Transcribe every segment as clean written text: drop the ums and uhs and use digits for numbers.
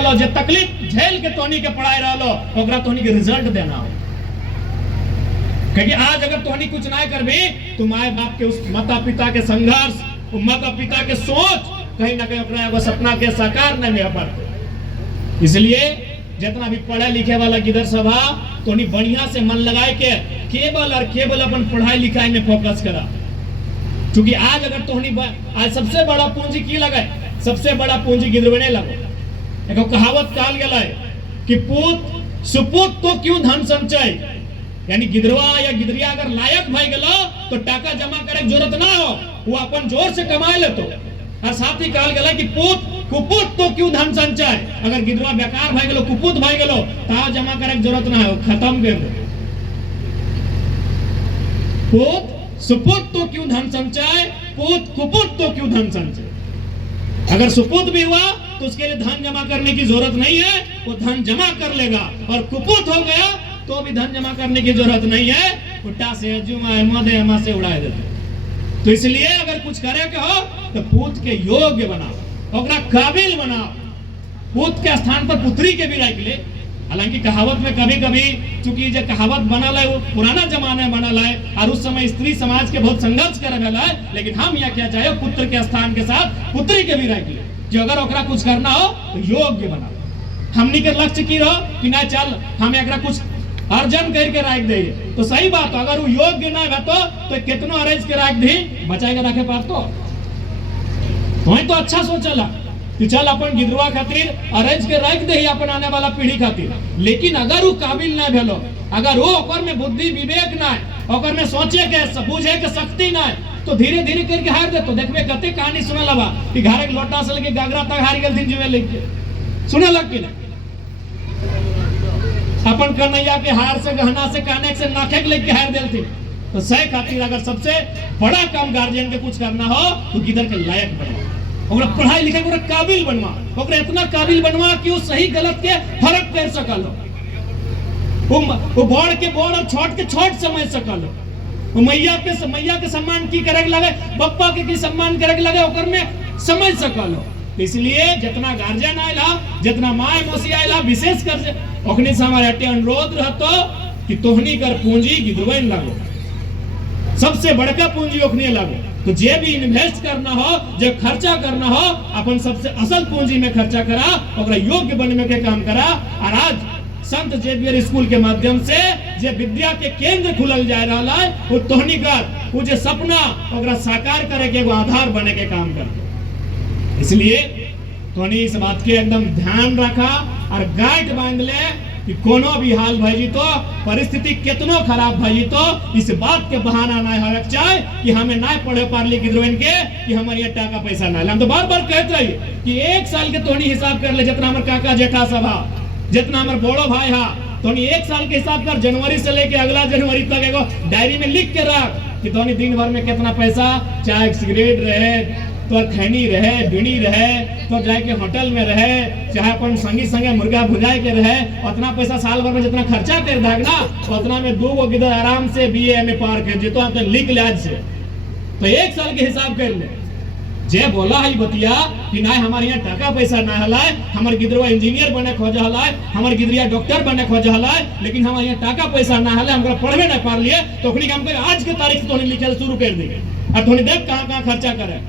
रहलो, जे तकलीफ झेल के तोहनी के पढ़ाई रहलो, ओकरा तोहनी के रिजल्ट देना हो। क्योंकि आज अगर तोहनी कुछ ना करबी तो माए बाप के उस माता पिता के संघर्ष, माता पिता के सोच कहीं ना कहीं अपना एगो सपना के साकार नहीं हो पाते। इसलिए जितना भी पढ़े लिखे वाला गिदर सभा तोहनी बढ़िया से मन लगाए के केवल अपन पढ़ाई लिखाई में फोकस करा। क्योंकि आज अगर तोहनी आज सबसे बड़ा पूंजी की लगे, सबसे बड़ा पूंजी गिदरवने लगो। एगो कहावत कहल गेल है कि पूत सुपूत तो क्यों धन संचय, यानी गिदरवा या गिदरिया अगर लायक भाई गेलो तो टाका जमा करे जरूरत ना हो, वो अपन जोर से कमाए लेतो। और साथ ही कहल गेला कि पूत कुपूत तो क्यों धन संचय, अगर गिदरवा बेकार भाई गेलो, कुपूत भाई गेलो, ता जमा करे जरूरत ना हो, खत्म कर दो। पूत सुपूत तो क्यों धन संचय, पूत कुपूत तो क्यों धन संचय। अगर सुपूत भी हुआ तो उसके लिए धन जमा करने की जरूरत नहीं है, वो धन जमा कर लेगा। और कुपूत हो गया तो भी धन जमा करने की जरूरत नहीं है, उल्टा से जुमा मदे से उड़ा देते। तो इसलिए अगर कुछ करे के हो तो पूत के योग्य बनाओ, ओकरा काबिल बनाओ। पूत के स्थान पर पुत्री के भी रख ले। हालांकि कहावत में कभी कभी चूंकि जो कहावत बनल है वो पुराना जमाने में बनल है और उस समय स्त्री समाज के बहुत संघर्ष कर रहा है, लेकिन हम यहाँ क्या चाहे पुत्र के स्थान के साथ पुत्री के भी रख ले, जो अगर ओकरा कुछ करना हो तो योग्य बनाओ। हमनी के लक्ष्य की रहो कि ना चल हम एकरा कुछ अर्जन करके रख दे, तो सही बात। अगर वो योग्य ना हो तो कितनो अरेंज के रख दी बचाए के रखे पार तो अच्छा सोचला कि चल अपन गिदरवा खातिर अरेंज के रख दे अपन आने वाला पीढ़ी खातिर। लेकिन अगर वो काबिल ना भेलो, अगर वो ओकर में बुद्धि विवेक ना है, ओकर में सोचे के बूझे के शक्ति ना है, तो धीरे धीरे करके हार दे। तो देखबे कते कहानी सुने लबा कि घर के लोटा से लेके गागरा तक हार गेल दिन जीवे लेके सुने लग कि ना अपन कन्हैया के हार से गहना से काने से नाखे के लेके हार देल थी। तो सही खातिर अगर सबसे बड़ा काम गार्जियन के कुछ करना हो तो गिदर के लायक बनवा, ओकरा पढ़ाई लिखाई ओकरा काबिल बनवा, ओकरा इतना काबिल बनवा कि वो सही गलत के फर्क कर सकल हो, वो बड़ के बड़ और छोट के छोट समझ सकल हो, वो मैया के सम्मान की करे लगे, पप्पा के की सम्मान करे लगे, ओकर में समझ सकल हो। इसलिए जितना गार्जियन आयला, जितना माय मौसी आयला, विशेष कर ओखनी से हमारे अटे अनुरोध रहतो कि तोहनी कर पूंजी गिदरवन लागो, सबसे बड़का पूंजी ओखनी लागो। तो जे भी इन्वेस्ट करना हो, जो खर्चा करना हो, अपन सबसे असल पूंजी में खर्चा करा, ओकरा योग्य बनने के काम करा। और आज संत जेवियर स्कूल के माध्यम से जे विद्या के केंद्र खुलल जा रहा है, वो तोहनी कर वो जे सपना ओकरा साकार करे के एगो आधार बने के काम कर। इसलिए तोहनी इस बात के एकदम ध्यान रखा और गाइड बांध ले कि कोनो भी हाल भई तो परिस्थिति कितनो खराब भई तो इस बात के बहाना ना होवे चाहे कि हमें ना पढ़े पारली गिदरवन के कि हमारे ये टाका पैसा ना। हम तो बार बार कहते रहिए कि एक साल के तोहनी हिसाब कर ले, जितना हमारे काका जेठा सब हा, जितना हमारे बड़ो भाई हा, तोहनी एक साल के हिसाब कर, जनवरी से लेके अगला जनवरी तक एगो डायरी में लिख के रख कि तोहनी दिन भर में कितना पैसा, चाहे सिगरेट रहे तो खैनी रहे, बीड़ी रहे, तो जाके होटल में रहे, चाहे अपन संगी संगे मुर्गा भुजाए के रहे, उतना पैसा साल भर में जितना खर्चा कर देगा उतना में 2 गो गिदर आराम से BA में पार कर जितो तो लिख ले आज से। तो एक साल के हिसाब कर ले। जे बोला है बतिया कि ना हमारे यहाँ टाका पैसा ना हलाए, हमारे गिदरवा इंजीनियर बने खोज हलाए, हमारे गिदरिया डॉक्टर बने खोज हलाए, लेकिन हमारे यहाँ टाका पैसा ना हलाए, हम पढ़वे ना पार लिए, तो हम आज के तारीख से तो लिखे शुरू कर देंगे और थोड़ी देख कहाँ खर्चा करे।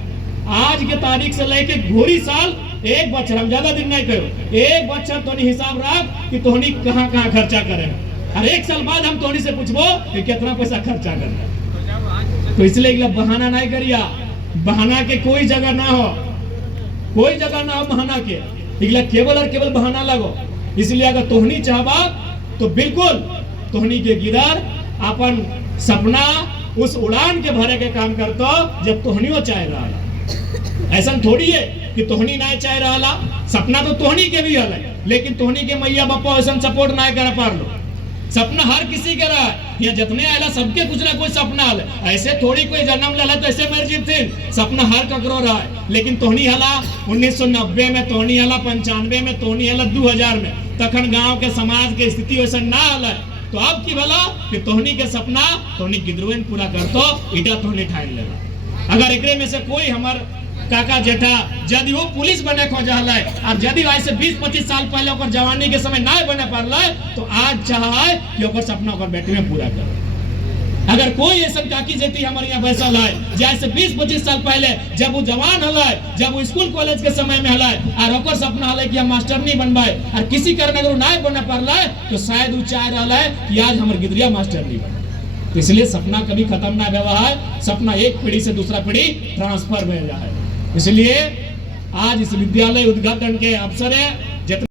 आज के तारीख से लेके घोरी साल 1 बच्चर, हम ज्यादा दिन नहीं करो, 1 बच्चर तोनी हिसाब रख कि तोनी कहाँ खर्चा करे, और 1 साल बाद हम तोनी से पूछबो कि कितना पैसा खर्चा करे। तो इसलिए बहाना नहीं करिया, बहाना के कोई जगह ना हो, कोई जगह ना हो बहाना के, केवल और केवल बहाना लगो। इसलिए अगर तोहनी चाहबा तो बिल्कुल तोहनी के गिदर अपन सपना उस उड़ान के भरे के काम करतो जब तोहनियो चाह रहा। ऐसा थोड़ी है कि तोहनी ना चाह रहा, सपना तो तोहनी के भी हल है, लेकिन तोहनी के मैया बापा ऐसा सपोर्ट ना कर पार लो। सपना हर किसी के रहा है, यहाँ जितने आयला सबके कुछ ना कुछ सपना हल। ऐसे थोड़ी कोई जन्म लेला तो ऐसे मर जीत, सपना हर ककरो रहा है। लेकिन तोहनी हला 1990 में, तोहनी हला 95 में, तोहनी हला 2000 में, तखन गांव के समाज के स्थिति वैसा ना हल। तो अब की भला कि तोहनी के सपना तोहनी गिदरवन पूरा करतो, इटा तोहनी ठान लेगा। अगर एकरे में से कोई हमार काका जेठा यदि वो पुलिस बने खोजा है और यदि आज से 20-25 साल पहले ओकर जवानी के समय ना बने पारला तो आज चाहे कि ओकर सपना ओकर बेटी में पूरा करे। अगर कोई ऐसा काकी जेती हमारे यहाँ बैसल है जैसे 20-25 साल पहले जब वो जवान हल, जब वो स्कूल कॉलेज के समय में हल और ओकर सपना हल कि हम मास्टर नहीं बनबाए और किसी कारण अगर ना बने पारला तो शायद वो चाह रहा है कि आज हमारे गिदरिया मास्टर नहीं बने। तो इसलिए सपना कभी खत्म ना हुआ है, सपना एक पीढ़ी से दूसरा पीढ़ी ट्रांसफर में है। इसलिए आज इस विद्यालय उद्घाटन के अवसर है